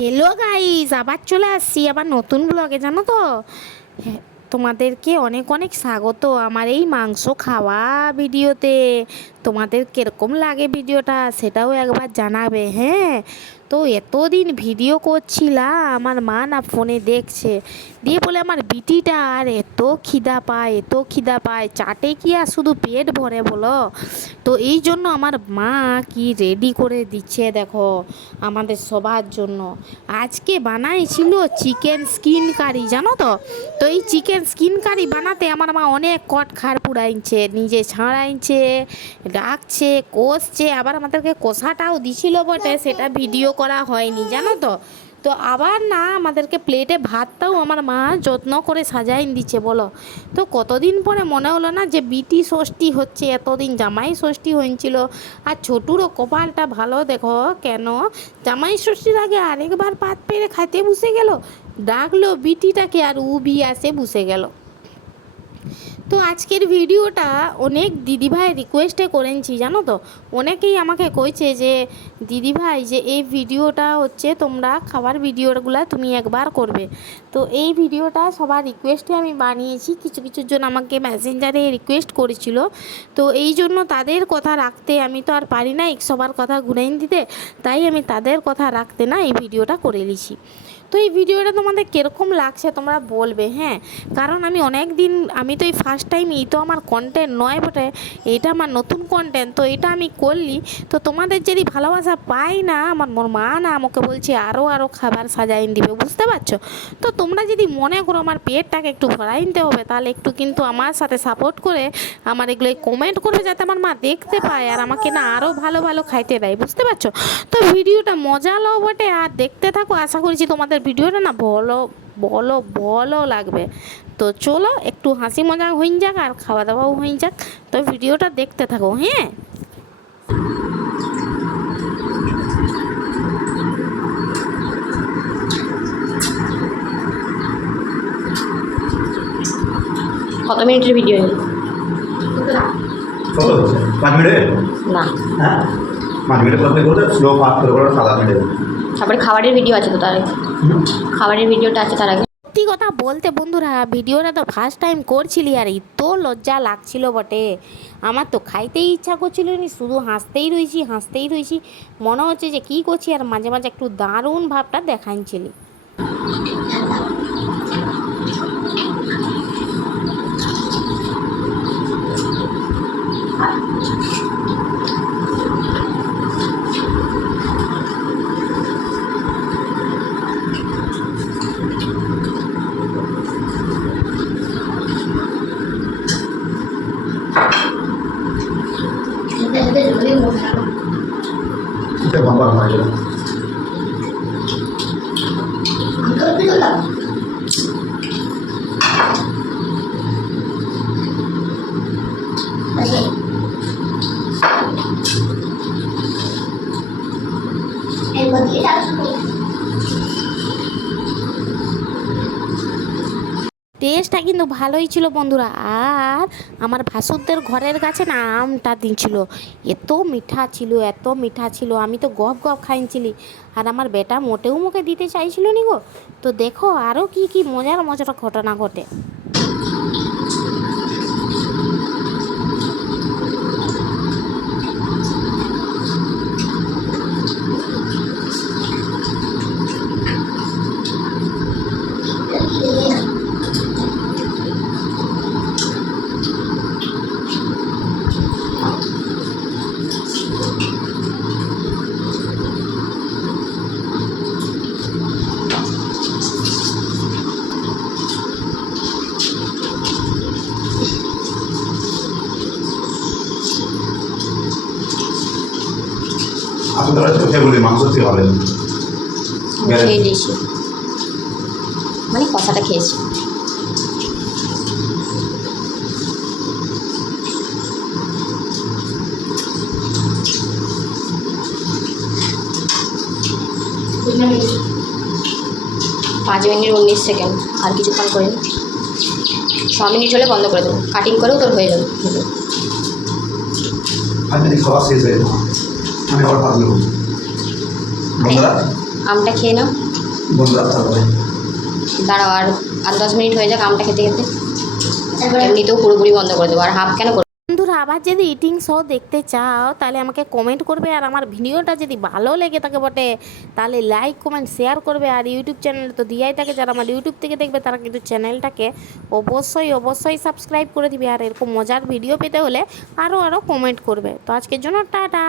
Hello guys আবার চলে আসছি আবার নতুন ব্লগে জানো তো? হ্যাঁ, তোমাদেরকে অনেক অনেক স্বাগত আমার এই মাংস খাওয়া ভিডিওতে। তোমাদের কীরকম লাগে ভিডিওটা সেটাও একবার জানাবে হ্যাঁ? তো এতদিন ভিডিও করছিলাম, আমার মা না ফোনে দেখছে। দিয়ে বলে, আমার বিটিটা আর এত খিদা পায়, এত খিদা পায়, চাটে কি আর শুধু পেট ভরে বলো? তো এই জন্য আমার মা কি রেডি করে দিচ্ছে দেখো, আমাদের সবার জন্য। আজকে বানাইছিল চিকেন স্কিন কারি জানো তো? তো এই চিকেন স্কিন কারি বানাতে আমার মা অনেক কট খার পুড়াইছে, নিজে ছাড়াইছে, ডাকছে, কষছে, আবার আমাদেরকে কষাটাও দিছিল বটে, সেটা ভিডিও করা হয়নি, জানো তো? তো আবার না, আমাদেরকে প্লেটে ভাতটাও আমার মা যত্ন করে সাজাই দিচ্ছে বলো। তো কতদিন পরে মনে হলো না যে বিটি ষষ্ঠী হচ্ছে, এতদিন জামাই ষষ্ঠী হয়েছিল আর ছোটুরও কপালটা ভালো, দেখো কেন? জামাই ষষ্ঠীর আগে আরেকবার পাত পেরে খাইতে বসে গেল। ডাকলো বিটিটাকে আর উবি আসে বসে গেল। তো আজকের ভিডিওটা অনেক দিদিভাই রিকোয়েস্টে করেছি জানো তো? অনেকেই আমাকে কইছে যে, দিদিভাই, যে এই ভিডিওটা হচ্ছে তোমরা খাবার ভিডিওগুলো তুমি একবার করবে। তো এই ভিডিওটা সবার রিকোয়েস্টে আমি বানিয়েছি। কিছু কিছু জন আমাকে মেসেঞ্জারে রিকোয়েস্ট করেছিল। তো এই জন্য তাদের কথা রাখতে আমি তো আর পারি না সবার কথা ঘুরাইন দিতে। তাই আমি তাদের কথা রাখতে না এই ভিডিওটা করে নিছি তো এই ভিডিওটা তোমাদের কীরকম লাগছে তোমরা বলবে হ্যাঁ? কারণ আমি অনেক দিন, আমি তো এই ফার্স্ট টাইম এই তো আমার কন্টেন্ট নয় বটে এটা আমার নতুন কন্টেন্ট তো এটা আমি করলি। তো তোমাদের যদি ভালোবাসা পাই না, আমার মোর মা না আমাকে বলছে আরও আরও খাবার সাজাইন দিবে, বুঝতে পারছ? তো তোমরা যদি মনে করো আমার পেটটাকে একটু ভরাই নিতে হবে, তাহলে একটু কিন্তু আমার সাথে সাপোর্ট করে, আমার এগুলো কমেন্ট করবে যাতে আমার মা দেখতে পায়, আর আমাকে না আরও ভালো ভালো খাইতে দেয়, বুঝতে পারছ? তো ভিডিওটা মজা লও বটে, আর দেখতে থাকো, আশা করছি তোমাদের ভিডিওটা না ভালো বলো ভালো লাগবে। তো চলো একটু হাসি মজা হয়ে যাক আর খাওয়া দাওয়াও হয়ে যাক। তো ভিডিওটা দেখতে থাকো হ্যাঁ? কত মিনিটের ভিডিও? না। হ্যাঁ? স্লো করে মিনিট। তারপরে খাবারের ভিডিও আছে তো তার খাবারের ভিডিওটা আছে তার আগে। সত্যি কথা বলতে বন্ধুরা, ভিডিওটা তো ফার্স্ট টাইম করছিলি আর এত লজ্জা লাগছিল বটে। আমার তো খাইতেই ইচ্ছা করছিল নি, শুধু হাসতেই রয়েছি হাসতেই রয়েছি মনে হচ্ছে যে কি করছি আর মাঝে মাঝে একটু দারুণ ভাবটা দেখাইছিলি। টেস্টটা কিন্তু ভালোই ছিল বন্ধুরা। আর আমার ভাসুরদের ঘরের কাছে না আমটা দিয়েছিল। এত মিঠা ছিল, এত মিঠা ছিল। আমি তো গপ গপ খাইছিলি আর আমার বেটা মোটেও মুখে দিতে চাইছিল নি গো। তো দেখো আরও কি কি মজার মজার ঘটনা ঘটে। আসলে তোরা চোখে বলি মাংস হবে? খেয়ে দিয়েছি মানে কষাটা খেয়েছি। পাঁচ মিনিট উনিশ সেকেন্ড আর কিছুক্ষণ করে। ছ মিনিট হলে বন্ধ করে দেবো। কাটিং করেও তোর হয়ে যাবে। খাওয়া শেষ হয়ে আমি আবার ভাত নেব বন্ধুরা? আমটা খেয়ে নাও। বন্ধ রাখতে হবে দাঁড়াও আর আর দশ মিনিট হয়ে যাক আমটা খেতে খেতে। এমনিতেও পুরোপুরি বন্ধ করে দেবো আর হাফ কেন করব বন্ধুরা আবার যদি ইটিং শো দেখতে চাও তাহলে আমাকে কমেন্ট করবে আর আমার ভিডিওটা যদি ভালো লেগে থাকে বটে তাহলে লাইক কমেন্ট শেয়ার করবে আর ইউটিউব চ্যানেলে তো দিয়াই থাকে যারা আমার ইউটিউব থেকে দেখবে তারা কিন্তু চ্যানেলটাকে অবশ্যই অবশ্যই সাবস্ক্রাইব করে দিবে আর এরকম মজার ভিডিও পেতে হলে আরও আরও কমেন্ট করবে। তো আজকের জন্য টাটা।